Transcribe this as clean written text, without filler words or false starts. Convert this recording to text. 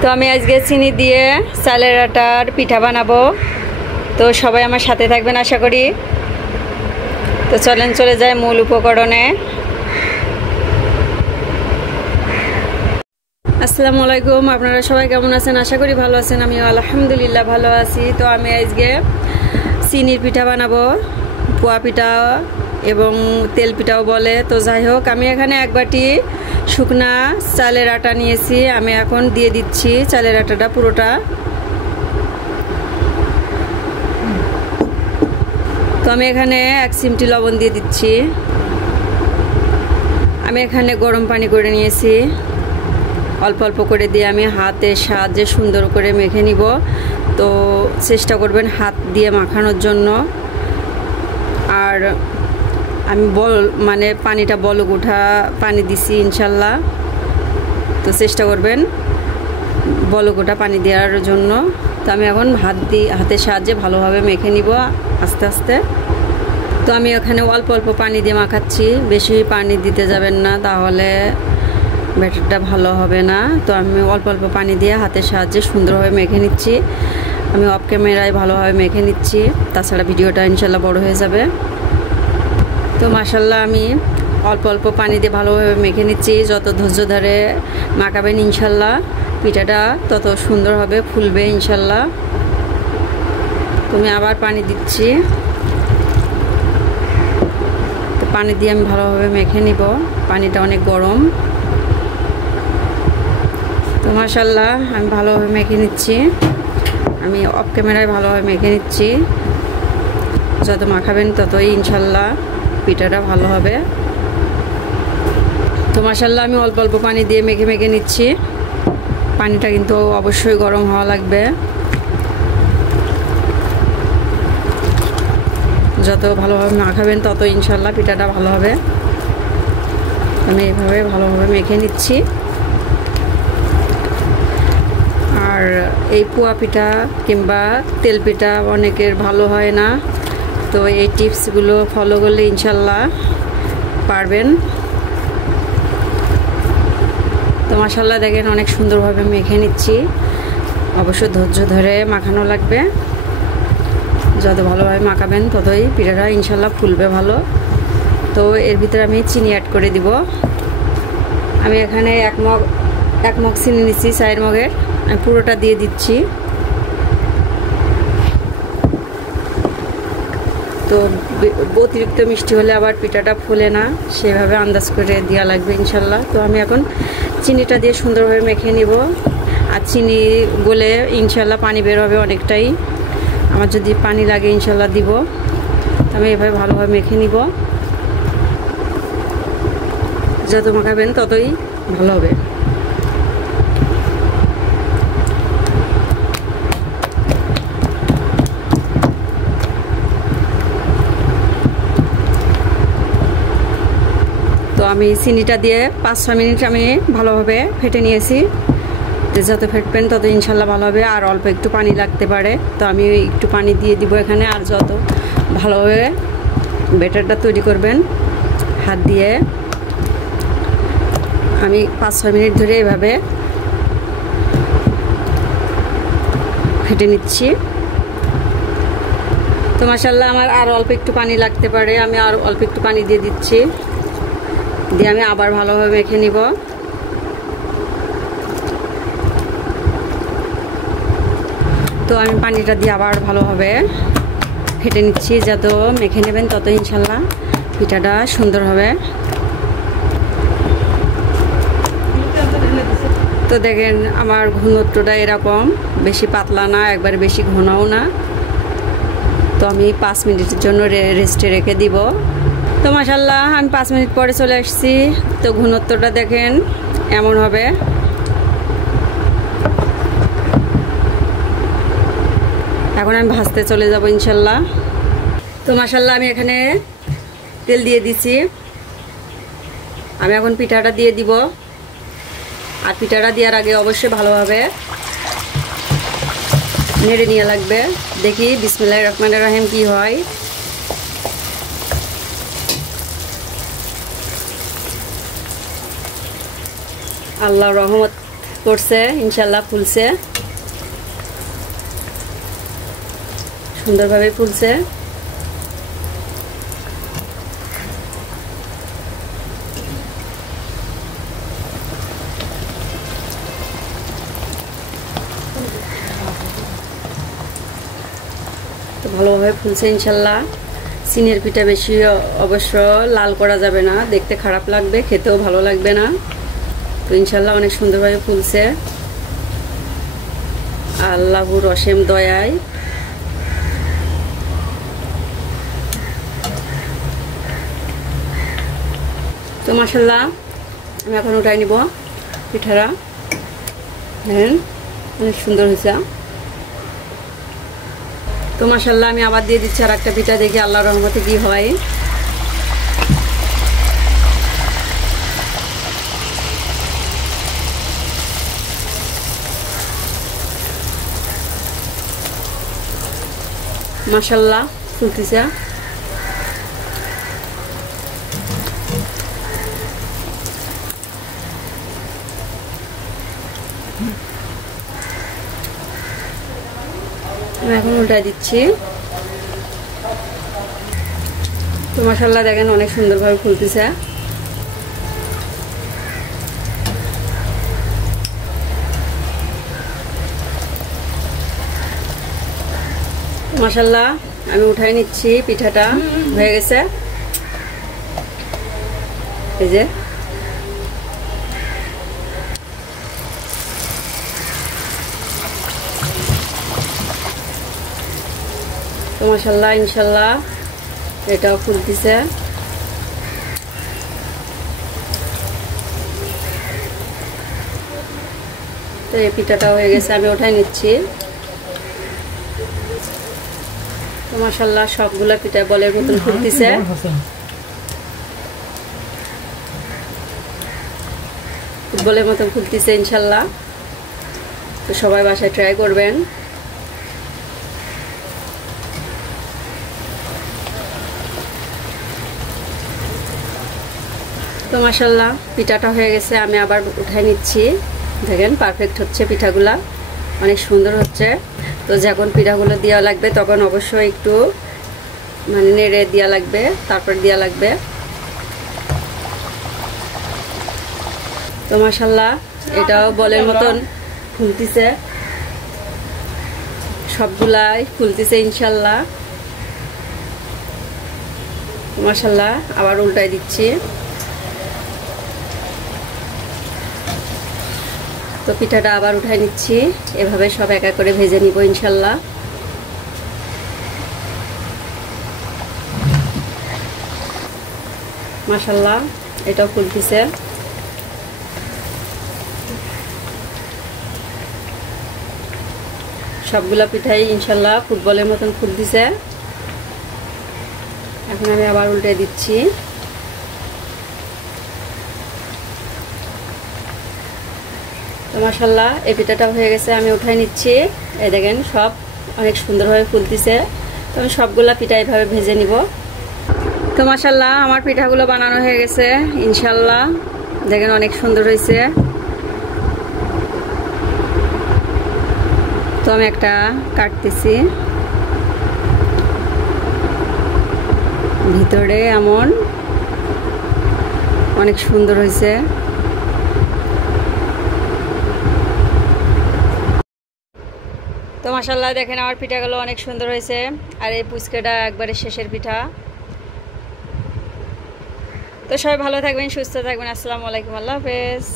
তো আমি আজকে চিনি দিয়ে চালের আটার পিঠা বানাবো। তো সবাই আমার সাথে থাকবেন আশা করি। তো চলেন চলে যায় মূল উপকরণে। আসসালামু আলাইকুম, আপনারা সবাই কেমন আছেন? আশা করি ভালো আছেন। আমিও আলহামদুলিল্লাহ ভালো আছি। তো আমি আজকে চিনির পিঠা বানাবো, পোয়া পিঠা এবং তেল পিঠাও বলে। তো যাই হোক, আমি এখানে এক বাটি শুকনা চালের আটা নিয়েছি। আমি এখন দিয়ে দিচ্ছি চালের আটাটা পুরোটা। তো আমি এখানে 1 চিমটি লবণ দিয়ে দিচ্ছি। আমি এখানে গরম পানি করে নিয়েছি, অল্প অল্প করে দিয়ে আমি হাতের সাহায্যে সুন্দর করে মেখে নিব। তো চেষ্টা করবেন হাত দিয়ে মাখানোর জন্য। আর আমি পানিটা বলক ওঠা পানি দিছি ইনশাল্লাহ। তো চেষ্টা করবেন বলক ওঠা পানি দেওয়ার জন্য। তো আমি এখন হাতের সাহায্যে ভালোভাবে মেখে নিব আস্তে আস্তে। তো আমি এখানে অল্প অল্প পানি দিয়ে মাখাচ্ছি, বেশি পানি দিতে যাবেন না, তাহলে ব্যাটারটা ভালো হবে না। তো আমি অল্প অল্প পানি দিয়ে হাতের সাহায্যে সুন্দরভাবে মেখে নিচ্ছি। আমি অফ ক্যামেরায় ভালোভাবে মেখে নিচ্ছি, তাছাড়া ভিডিওটা ইনশাল্লাহ বড় হয়ে যাবে। তো মাশাল্লাহ আমি অল্প অল্প পানি দিয়ে ভালোভাবে মেখে নিচ্ছি। যত ধৈর্য ধরে মাখাবেন ইনশাল্লাহ পিঠাটা তত সুন্দর হবে, ফুলবে ইনশাল্লাহ। তুমি আবার পানি দিচ্ছি। তো পানি দিয়ে আমি ভালোভাবে মেখে নিব। পানিটা অনেক গরম। তো মাশাল্লাহ আমি ভালোভাবে মেখে নিচ্ছি। আমি অফ ক্যামেরায় ভালোভাবে মেখে নিচ্ছি। যত মাখাবেন ততই ইনশাল্লাহ পিঠাটা ভালো হবে। তো মাশাল্লাহ আমি অল্প অল্প পানি দিয়ে মেখে মেখে নিচ্ছি। পানিটা কিন্তু অবশ্যই গরম হওয়া লাগবে। যত ভালোভাবে মাখাবেন তত ইনশাল্লাহ পিঠাটা ভালো হবে। আমি এইভাবে ভালোভাবে মেখে নিচ্ছি। আর এই পোয়া পিঠা কিংবা তেল পিঠা অনেকের ভালো হয় না। তো এই টিপসগুলো ফলো করলে ইনশাল্লাহ পারবেন। তো মাশাল্লাহ দেখেন অনেক সুন্দরভাবে মেখে নিচ্ছি। অবশ্য ধৈর্য ধরে মাখানো লাগবে। যত ভালোভাবে মাখাবেন ততই পিঠাটা ইনশাল্লাহ ফুলবে ভালো। তো এর ভিতরে আমি চিনি অ্যাড করে দিব। আমি এখানে এক মগ চিনি নিচ্ছি, 4 মগের। আমি পুরোটা দিয়ে দিচ্ছি। তো অতিরিক্ত মিষ্টি হলে আবার পিঠাটা ফুলে না, সেভাবে আন্দাজ করে দেওয়া লাগবে ইনশাল্লাহ। তো আমি এখন চিনিটা দিয়ে সুন্দরভাবে মেখে নিব। আর চিনি গলে ইনশাল্লাহ পানি বের হবে অনেকটাই। আমার যদি পানি লাগে ইনশাল্লাহ দিব। তো আমি এভাবে ভালোভাবে মেখে নিব। যত মাখাবেন ততই ভালো হবে। তো আমি চিনিটা দিয়ে 5-6 মিনিট আমি ভালোভাবে ফেটে নিয়েছি। যত ফেটবেন তত ইনশাল্লাহ ভালো হবে। আর অল্প একটু পানি লাগতে পারে, তো আমি একটু পানি দিয়ে দিব এখানে। আর যত ভালোভাবে ব্যাটারটা তৈরি করবেন হাত দিয়ে, আমি 5-6 মিনিট ধরে এভাবে ফেটে নিচ্ছি। তো মাশাল্লাহ আমার আর অল্প একটু পানি লাগতে পারে, আমি আর অল্প একটু পানি দিয়ে দিচ্ছি। দিয়ে আমি আবার ভালোভাবে মেখে নিব। তো আমি পানিটা দিয়ে আবার ভালোভাবে ফেটে নিচ্ছি। যত মেখে নেবেন তত ইনশাল্লাহ পিঠাটা সুন্দর হবে। তো দেখেন আমার ঘনত্বটা এরকম, বেশি পাতলা না, একবারে বেশি ঘনও না। তো আমি 5 মিনিটের জন্য রেস্টে রেখে দিব। তো মাশাল্লাহ আমি 5 মিনিট পরে চলে আসছি। তো ঘনত্বটা দেখেন এমন হবে। এখন আমি ভাজতে চলে যাব ইনশাল্লাহ। তো মাশাল্লাহ আমি এখানে তেল দিয়ে দিছি। আমি এখন পিঠাটা দিয়ে দিব। আর পিঠাটা দেওয়ার আগে অবশ্যই ভালোভাবে নেড়ে নিয়ে লাগবে। দেখি বিসমিল্লাহির রহমানির রহিম কি হয়। আল্লাহর রহমত করছে, ইনশাল্লাহ ফুলছে, সুন্দরভাবে ফুলছে। তো ভালোভাবে ফুলছে ইনশাল্লাহ। সিনের পিঠা বেশি অবশ্য লাল করা যাবে না, দেখতে খারাপ লাগবে, খেতেও ভালো লাগবে না। তো ইনশাল্লাহ অনেক সুন্দরভাবে ফুলছে আল্লাহর অসীম দয়ায়। তো মাশাআল্লাহ আমি এখন উঠাই নিব পিঠাটা। হ্যাঁ, অনেক সুন্দর হয়েছে। তো মাশাআল্লাহ আমি আবার দিয়ে দিচ্ছি আর একটা পিঠা, দেখি আল্লাহর রহমতে কি হয়। মাশাআল্লাহ ফুলতেছে। আমি এখন উল্টাই দিচ্ছি। তো মাশাআল্লাহ দেখেন অনেক সুন্দরভাবে ফুলতেছে। মাশাআল্লাহ আমি উঠাই নিচ্ছি, পিঠাটা হয়ে গেছে। এই যে তো মাশাআল্লাহ ইনশাআল্লাহ এটাও ফুলতেছে। তো এই পিঠাটাও হয়ে গেছে, আমি উঠাই নিচ্ছি। তো মাশাআল্লাহ সবগুলা পিঠা বলের মতন ফুলতেছে। ফুটবলের মতন ফুলতেছে ইনশাআল্লাহ। তো সবাই বাসায় ট্রাই করবেন। তো মাশাআল্লাহ পিঠাটা হয়ে গেছে, আমি আবার উঠাই নিচ্ছি। দেখেন পারফেক্ট হচ্ছে পিঠাগুলা, অনেক সুন্দর হচ্ছে। তো যখন পিঠাগুলো দেওয়া লাগবে তখন অবশ্যই একটু মানে নেড়ে দেওয়া লাগবে, তারপর দেওয়া লাগবে। তো মাশাআল্লাহ এটাও বলের মতন ফুলতেছে, সবগুলাই ফুলতেছে ইনশাআল্লাহ। মাশাআল্লাহ আবার উল্টাই দিচ্ছি। তো পিঠাটা আবার উঠাই নিচ্ছি, এভাবে সব একা করে ভেজে নিব ইনশাআল্লাহ। মাশাআল্লাহ এটাও ফুলতেছে। সবগুলা পিঠাই ইনশাআল্লাহ ফুটবলের মতন ফুলতেছে। এখন আমি আবার উল্টে দিচ্ছি। তো মাশাআল্লাহ এই পিঠাটাও হয়ে গেছে, আমি উঠাই নিচ্ছি। এই দেখেন সব অনেক সুন্দরভাবে ফুলতেছে। তো আমি সবগুলা পিঠা এইভাবে ভেজে নিব। তো মাশাআল্লাহ আমার পিঠাগুলো বানানো হয়ে গেছে ইনশাআল্লাহ। দেখেন অনেক সুন্দর হয়েছে। তো আমি একটা কাটতেছি, ভিতরে এমন অনেক সুন্দর হয়েছে। তো মাশাআল্লাহ দেখেন আমার পিঠাগুলো অনেক সুন্দর হয়েছে। আর এই পুচকাটা একবারে শেষের পিঠা। তো সবাই ভালো থাকবেন, সুস্থ থাকবেন। আসসালামু আলাইকুম, আল্লাহ হাফেজ।